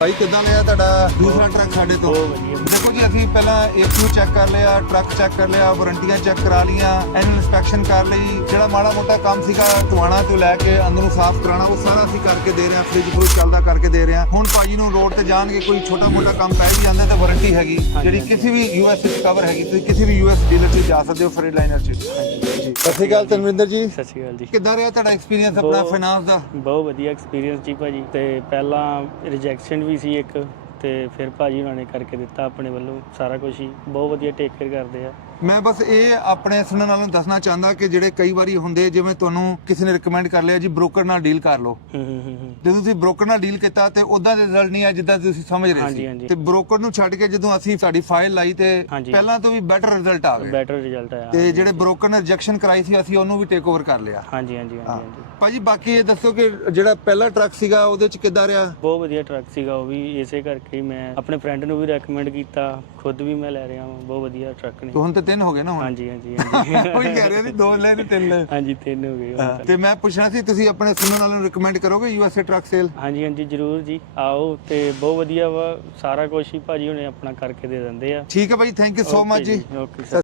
ਭਾਈ ਕਿੱਦਾਂ ਲਿਆ ਤੁਹਾਡਾ ਦੂਸਰਾ ਟਰੱਕ ਸਾਡੇ ਤੋਂ? ਦੇਖੋ ਜੀ ਅਸੀਂ ਪਹਿਲਾਂ ਏਕੂ ਚੈੱਕ ਕਰ ਲਿਆ, ਟਰੱਕ ਚੈੱਕ ਕਰ ਲਿਆ, ਵਾਰੰਟੀਆਂ ਚੈੱਕ ਕਰਾ ਲੀਆਂ, ਐਨੂਅਲ ਇਨਸਪੈਕਸ਼ਨ ਕਰ ਲਈ। ਜਿਹੜਾ ਮਾੜਾ ਮੋਟਾ ਕੰਮ ਸੀਗਾ ਧੁਆਣਾ ਤੋਂ ਲੈ ਕੇ ਅੰਦਰ ਨੂੰ ਸਾਫ਼ ਕਰਾਉਣਾ ਉਹ ਸਾਰਾ ਅਸੀਂ ਕਰਕੇ ਦੇ ਰਹੇ ਹਾਂ, ਫ੍ਰਿਜ ਫੁੱਲ ਚੱਲਦਾ ਕਰਕੇ ਦੇ ਰਹੇ ਹਾਂ। ਹੁਣ ਭਾਜੀ ਨੂੰ ਰੋਡ ਤੇ ਜਾਣਗੇ ਕੋਈ ਛੋਟਾ ਮੋਟਾ ਕੰਮ ਪੈ ਵੀ ਜਾਂਦਾ ਤਾਂ ਵਾਰੰਟੀ ਹੈਗੀ ਜਿਹੜੀ ਕਿਸੇ ਵੀ ਯੂਐਸ ਵਿੱਚ ਕਵਰ ਹੈਗੀ। ਤੁਸੀਂ ਕਿਸੇ ਵੀ ਯੂਐਸ ਡੀਲਰ 'ਚ ਜਾ ਸਕਦੇ ਹੋ ਫਰੀਡਲਾਈਨਰ 'ਚ। ਸਤਿ ਸ਼੍ਰੀ ਅਕਾਲ ਧਰਮਿੰਦਰ ਜੀ। ਸਤਿ ਸ਼੍ਰੀ ਅਕਾਲ ਜੀ। ਕਿੱਦਾਂ ਰਿਹਾ ਤੁਹਾਡਾ ਐਕਸਪੀਰੀਅੰਸ ਆਪਣਾ ਫਾਈਨਾਂਸ ਦਾ? ਬਹੁਤ ਵਧੀਆ ਐਕਸਪੀਰੀਅੰਸ ਜੀ ਭਾਜੀ। ਤੇ ਪਹਿਲਾਂ ਰਿਜੈਕਸ਼ਨ ਵੀ ਸੀ ਇੱਕ, ਤੇ ਫਿਰ ਭਾਜੀ ਉਹਨਾਂ ਨੇ ਕਰਕੇ ਦਿੱਤਾ ਆਪਣੇ ਵੱਲੋਂ ਸਾਰਾ ਕੁਝ ਹੀ। ਬਹੁਤ ਵਧੀਆ ਟੇਕ ਕੇਅਰ ਕਰਦੇ ਆ। ਮੈਂ ਬਸ ਇਹ ਆਪਣੇ ਸੁਣਨ ਵਾਲਿਆਂ ਨੂੰ ਦੱਸਣਾ ਚਾਹੁੰਦਾ ਕਿ ਜਿਹੜੇ ਕਈ ਵਾਰੀ ਹੁੰਦੇ ਜਿਵੇਂ ਤੁਹਾਨੂੰ ਕਿਸੇ ਨੇ ਰਿਕਮੈਂਡ ਕਰ ਲਿਆ ਜੀ ਬ੍ਰੋਕਰ ਨਾਲ ਡੀਲ ਕਰ ਲਓ, ਜਦੋਂ ਤੁਸੀਂ ਬ੍ਰੋਕਰ ਨਾਲ ਡੀਲ ਕੀਤਾ ਤੇ ਉਦਾਂ ਦੇ ਰਿਜ਼ਲਟ ਨਹੀਂ ਆ ਜਿੱਦਾਂ ਤੁਸੀਂ ਸਮਝ ਰਹੇ ਸੀ। ਤੇ ਬ੍ਰੋਕਰ ਨੂੰ ਛੱਡ ਕੇ ਜਦੋਂ ਅਸੀਂ ਸਾਡੀ ਫਾਈਲ ਲਾਈ ਤੇ ਪਹਿਲਾਂ ਤੋਂ ਵੀ ਬੈਟਰ ਰਿਜ਼ਲਟ ਆ ਗਏ। ਬੈਟਰ ਰਿਜ਼ਲਟ ਆਇਆ। ਤੇ ਜਿਹੜੇ ਬ੍ਰੋਕਰ ਨੇ ਰਿਜੈਕਸ਼ਨ ਕਰਾਈ ਸੀ ਅਸੀਂ ਉਹਨੂੰ ਵੀ ਟੇਕ ਓਵਰ ਕਰ ਲਿਆ। ਹਾਂਜੀ ਹਾਂਜੀ ਹਾਂਜੀ। ਭਾਜੀ ਬਾਕੀ ਇਹ ਦੱਸੋ ਕਿ ਜਿਹੜਾ ਪਹਿਲਾ ਟਰੱਕ ਸੀਗਾ ਉਹਦੇ ਚ ਕਿੱਦਾਂ ਰਿਹਾ? ਬਹੁਤ ਵਧੀਆ ਟਰੱਕ ਸੀਗਾ ਉਹ ਵੀ। ਇਸੇ ਕਰਕੇ ਹੀ ਮੈਂ ਆਪਣੇ ਫਰੈਂਡ ਨੂੰ ਵੀ ਰეკਮੈਂਡ ਕੀਤਾ, ਖੁਦ ਵੀ ਮੈਂ ਲੈ ਰਿਹਾ ਹਾਂ। ਬਹੁਤ ਵਧੀਆ ਟਰੱਕ ਨੇ। ਹੁਣ ਤਾਂ 3 ਹੋ ਗਏ ਨਾ? ਹਾਂਜੀ ਹਾਂਜੀ ਹਾਂਜੀ। ਕੋਈ ਕਹਿ ਰਿਹਾ ਸੀ 2 ਲੈ ਤੇ 3 ਲੈ। ਹਾਂਜੀ 3 ਹੋ ਗਏ। ਤੇ ਮੈਂ ਪੁੱਛਣਾ ਸੀ ਤੁਸੀਂ ਆਪਣੇ ਸੁਣਨ ਵਾਲਿਆਂ ਨੂੰ ਰეკਮੈਂਡ ਕਰੋਗੇ ਯੂਐਸਏ ਟਰੱਕ ਸੇਲ? ਹਾਂਜੀ ਹਾਂਜੀ ਜ਼ਰੂਰ ਜੀ, ਆਓ। ਤੇ ਬਹੁਤ ਵਧੀਆ ਵਾ ਸਾਰਾ ਕੁਝ ਹੀ ਭਾਜੀ ਹੁਣੇ ਆਪਣਾ ਕਰਕੇ ਦੇ ਦਿੰਦੇ ਆ। ਠੀਕ ਹੈ ਭਾਈ, ਥੈਂਕ ਯੂ ਸੋ ਮਚ ਜੀ। Okay sir.